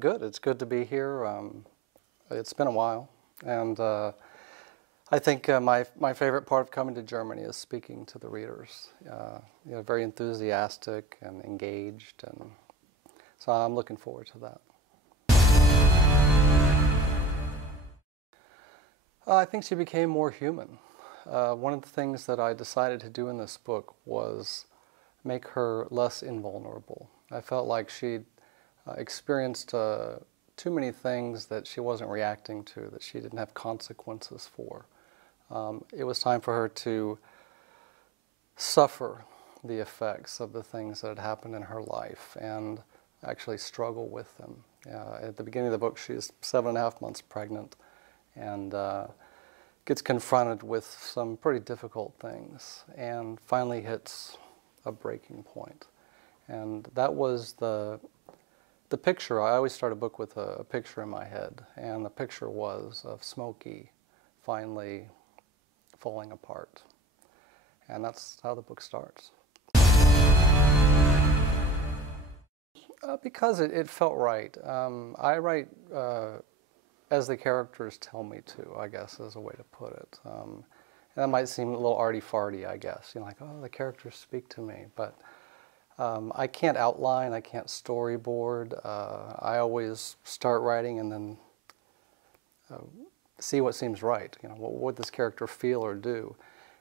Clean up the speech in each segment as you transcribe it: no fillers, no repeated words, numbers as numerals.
Good. It's good to be here. It's been a while, and I think my favorite part of coming to Germany is speaking to the readers. Very enthusiastic and engaged, and so I'm looking forward to that. I think she became more human. One of the things that I decided to do in this book was make her less invulnerable. I felt like she'd experienced too many things that she wasn't reacting to, that she didn't have consequences for. It was time for her to suffer the effects of the things that had happened in her life and actually struggle with them. At the beginning of the book, she's 7.5 months pregnant and gets confronted with some pretty difficult things and finally hits a breaking point. And that was the picture. I always start a book with a picture in my head, and the picture was of Smoky finally falling apart. And that's how the book starts. Because it felt right. I write as the characters tell me to, I guess, is a way to put it. And that might seem a little arty-farty, I guess. Like, oh, the characters speak to me. But I can't outline, I can't storyboard. I always start writing and then see what seems right. What would this character feel or do?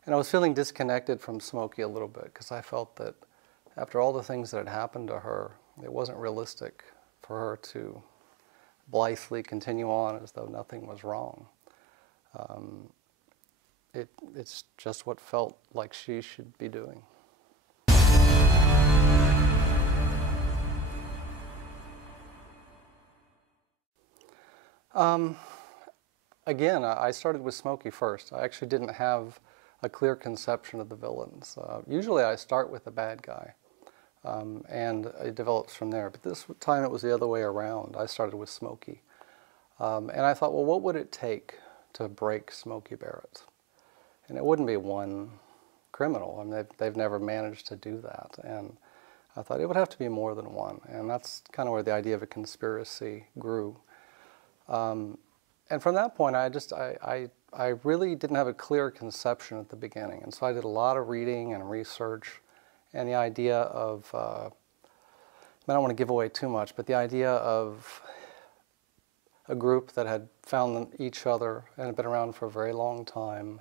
And I was feeling disconnected from Smoky a little bit because I felt that after all the things that had happened to her, it wasn't realistic for her to blithely continue on as though nothing was wrong. It's just what felt like she should be doing. Again, I started with Smoky first. I actually didn't have a clear conception of the villains. Usually I start with the bad guy, and it develops from there. But this time it was the other way around. I started with Smoky. And I thought, well, what would it take to break Smoky Barrett? And it wouldn't be one criminal. I mean, they've never managed to do that. And I thought it would have to be more than one. And that's kind of where the idea of a conspiracy grew. And from that point, I really didn't have a clear conception at the beginning. And so I did a lot of reading and research. And the idea of, I don't want to give away too much, but the idea of a group that had found each other and had been around for a very long time,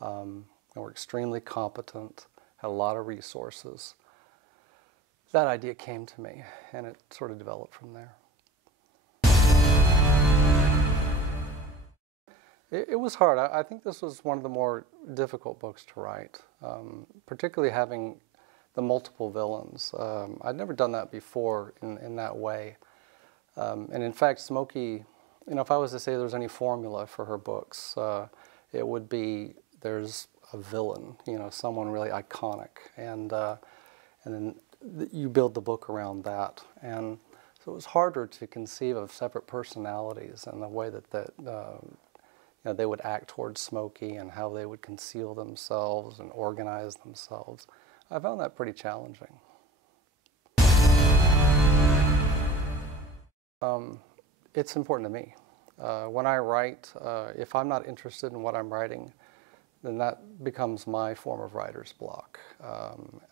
and were extremely competent, had a lot of resources. That idea came to me, and it sort of developed from there. It was hard. I think this was one of the more difficult books to write, particularly having the multiple villains. I'd never done that before in that way. And in fact, Smoky, if I was to say there's any formula for her books, it would be there's a villain, someone really iconic, and then you build the book around that. And so it was harder to conceive of separate personalities and the way that they would act towards Smoky and how they would conceal themselves and organize themselves. I found that pretty challenging. It's important to me. When I write, if I'm not interested in what I'm writing, then that becomes my form of writer's block.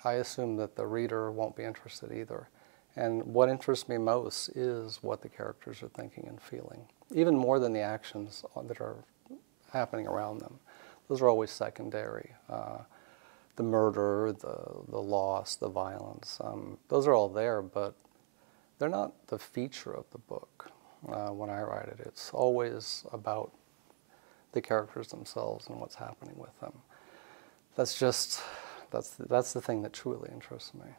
I assume that the reader won't be interested either. And what interests me most is what the characters are thinking and feeling, even more than the actions that are happening around them. Those are always secondary. The murder, the loss, the violence, those are all there, but they're not the feature of the book when I write it. It's always about the characters themselves and what's happening with them. That's the thing that truly interests me.